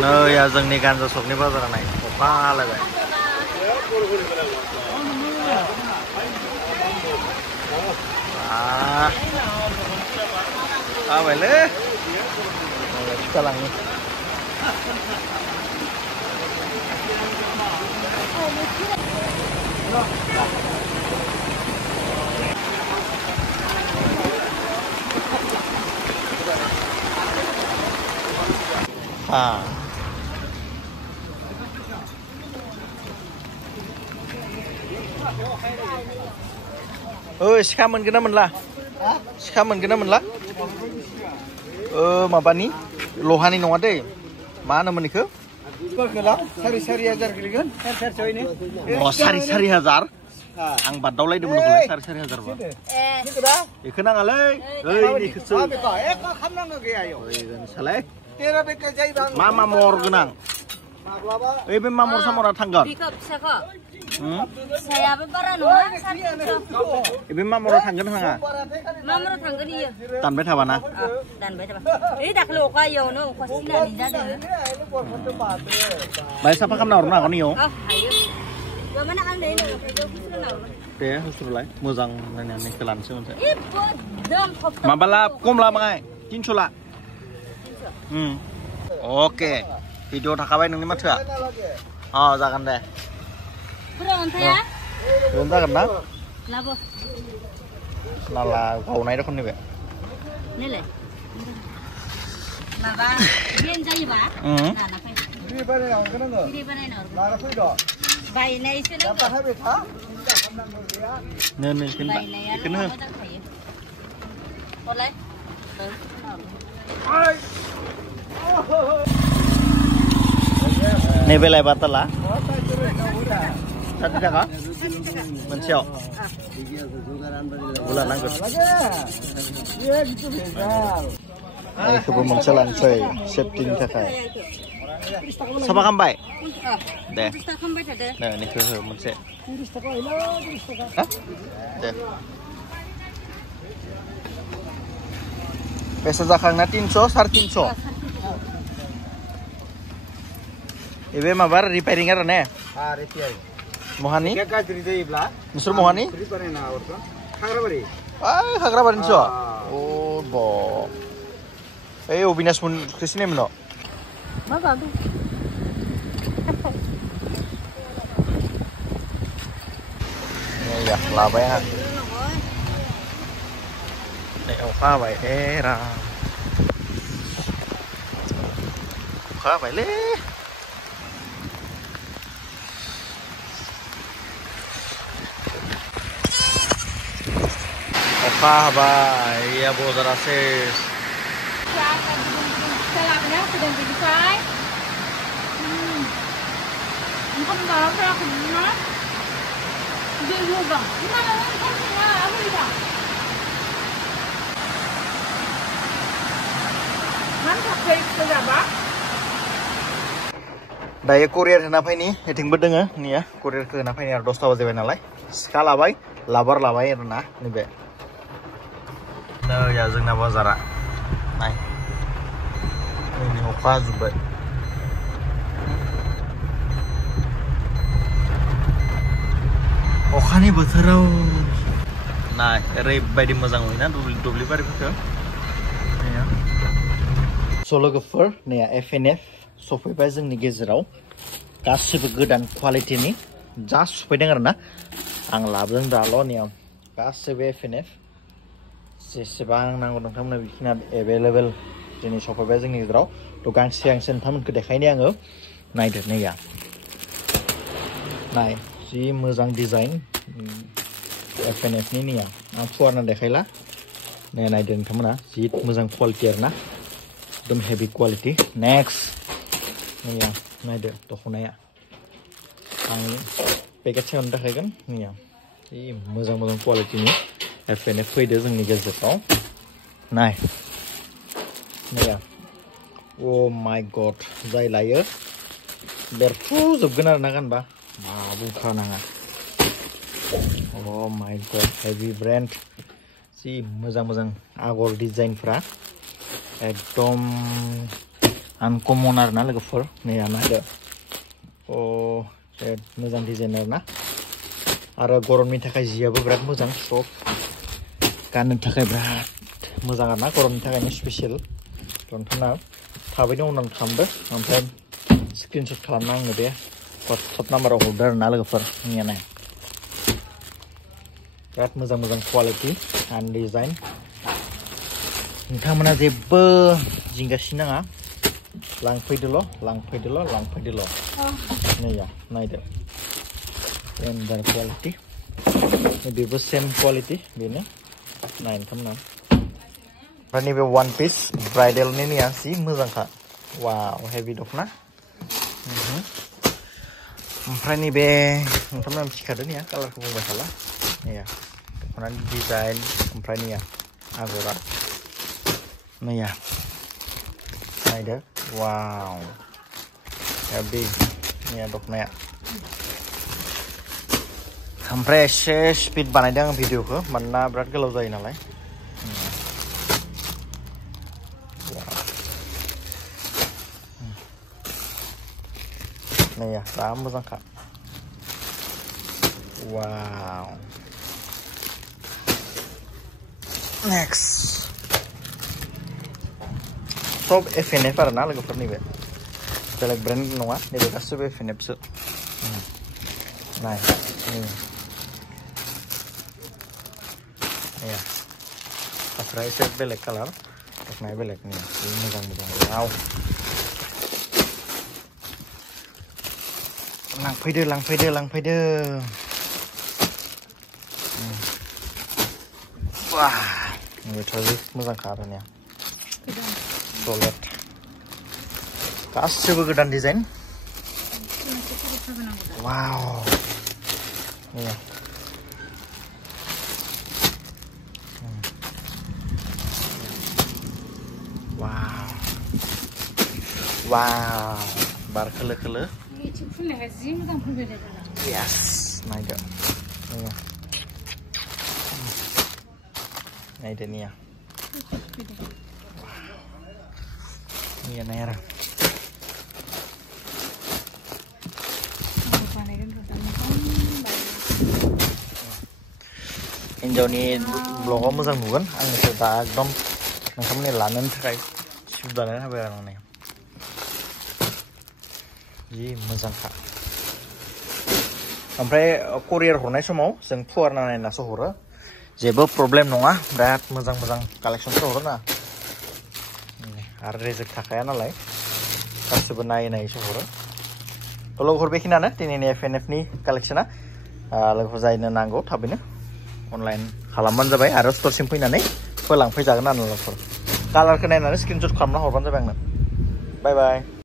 Nơi dừng đi gan sụp đi bao giờ này pha lại vậy vậy lấy kita lagi Sika moनगोन ना मोनला Sika मोनगोन ना मोनला माबानि लहानि नङा दै मा होनोमोन इखो सारि हाजार आं बादावलायदोंमोन नखौलाय सारि हाजार बा इखो नाङालै ओइनिखोसो सालाय मा महर गोनां ओइ बे मा महर सामरा थांगोन Saya baru nunggu. Ibu mamura tanggan hanga. Mamura tanggan iya. Tanbet apa na? Tanbet apa? Ini dah kalau kau yo no, kau sih nak ninja deh. Baik siapa kamu naurna kau niyo? Ayo. Bagaimana anda ini? Deh, usulai. Muzang nanya nih kelan sih macam. Ibu dam. Mabala, kumla mangai. Kinchula. Oke. Video tak kawin nunggu macam. Oh, jangan deh. Kurang ya? Bentar kan nak? Labo. Nala kau naik dah kon ni be. Ni le. Baba, biar jadi ba? Nah, nak. Ini mana yang kena nggak? Ini mana yang? Lara pun dah. Bayi ni isi ni. Apa habis ha? Nih kena. Kena. Boleh. Nih belai batal lah. Satu jaga, menciau. Bulan langgur. Iya gitu begal. Ini kebun mencelan coy, setting kakak. Sama kambai. Deh. Nah ini kebun mencel. Hah? Deh. Pesa zakang na 300, 350. Ibe mabar repairing kan ya? Repairing. Mohani? क्या काज रिजे इबला Mr. Mohani? Free परे ना और तो खाग्राबारी Kagrabarin so. Oh, bo. Obinas mun kesini meno. Mana tu? Ya, laba ya. Nek apa bae era. Apa bae le? Apa ya bozar ases. Salapnya sudah selesai. Engkau bawa berapa lama? Dia lubang. Mana orang kau apa dia? Mana pakai berapa? Daya courier kenapa ini? Heading berdengar nih ya. Courier kenapa ini harus 2 tahun nalai. Skala baik, labar na nih be. Nah ya zengna bazara. Nah. Ini apa juga? Okani bothorau. Nah, oरैबायदि मोजां मोना दुब्लि बारिफोरखौ. Ya. Solo Gopher nih ya FNF सफैबाय जोंनि गेजेराव गासिबो गोदान क्वालिटिनि जा सफैदों आरोना आं लाबोदों दाल' nih गासिबो FNF जेसेबां नांगौ नोंथांमोननो बेखिना एभेलेबल दिनै सफैबाय जोंनि गेजेराव थ' गांसे नोंथांमोनखौ देखायनि आङो नायदो नैया नाय जि मोजां डिजाइन FNF नि नैया आं फुवारना देखायला नायदो नोंथांमोना जि मोजां क्वालिटि आरोना एकदम हेभि क्वालिटि नेक्स्ट नैया नायदो दख'नाया आं पेकेट सायावनो देखायगोन नैया जि मोजां क्वालिटिनि FNF फैदो जोंनि गेजेराव नाय नैया Oh my god जाय लायो बेरफुजोबगोन आरोना गानबा मा बुंखानाङा Oh my god heavy brand जि मोजां आगर डिजाइनफ्रा एकदम Uncommon आरोना लोगोफोर नै नायदो अ बिराद मोजां डिजाइन आरोना आरो गरमनि थाखाय जियाबो बिराद मोजां सब गाननो थाखाय बिराद मोजां आरोना गरमनि थाखायनो स्पेशल नोंथाङा थाबैनो अनलाइन खालामदो ओमफ्राय स्क्रिनशट खालामना आंनो बे WhatsApp नाम्बाराव हरदो आरोना लोगोफोर निया नाय बिराद मोजां मोजां क्वालिटि एन्ड डिजाइन नोंथांमोना जेबो जिंगासिनो नाङा लांफैदोल' नैया नायदो एन्डार क्वालिटि बेबो सेम क्वालिटि बेनो नाय नोंथांमोना ओमफ्राय नैबे वान पिस ब्राइडेलनि निया जि मोजांखा वाव हेभि दख'ना ओमफ्राय नैबे नोंथांमोना मिथिखादो निया कालारखौ बुंबाय थाला नैया दख'नानि डिजाइन ओमफ्राय निया आगरा नैया नायदो वाव हेभि निया दख'नाया ओमफ्राय एसे स्पिड बानायदों आं भिडिअखौ मानोना बिराद गोलाव जायो नालाय नैया दा मोजांखा वाव नेक्स्ट सब FNF आरोना लोगोफोर नैबे बेलेग ब्रेन्ड नङा नैबे गासिबो FNFसो नाय नैया फास्रा एसे बेलेग कालार दख'नाया बेलेग नैया मोजां वाव लांफैदो वाह बेथ' मोजांखा आरो निया सलेट गासिबो गोदान डिजाइन वाव नैया वाव बार खोलो खोलो yes नायदो निया नाय आरो हिन्जावनि ब्लगाव मोजां नुगोन आंनिखौ दा एकदम नोंथांमोननि लानो थाखाय सुबिदा होबाय आरो आं जि मोजांखा ओमफ्राय करियार हरनाय समाव जों फुवारना नायनासो हरो जेबो प्रब्लेम नङा बिराद मोजां कालेक्सनफोर हरो ना आरो रेजेक्ट थाखाया नालाय गासिबो नायसो हरो थ' लोगोफोर बेखिनियानो दिनैनि FNFनि कालेक्सना लोगोफोर जायनो नांगौ थाबैनो अनलाइन खालामबानो जाबाय आरो स्टरसिम फैनानै लांफैजागोन आरो लोगोफोर कालारखौ नायनानै स्क्रिनशट खालामना हरबानो जाबाय आंनो बाय बाय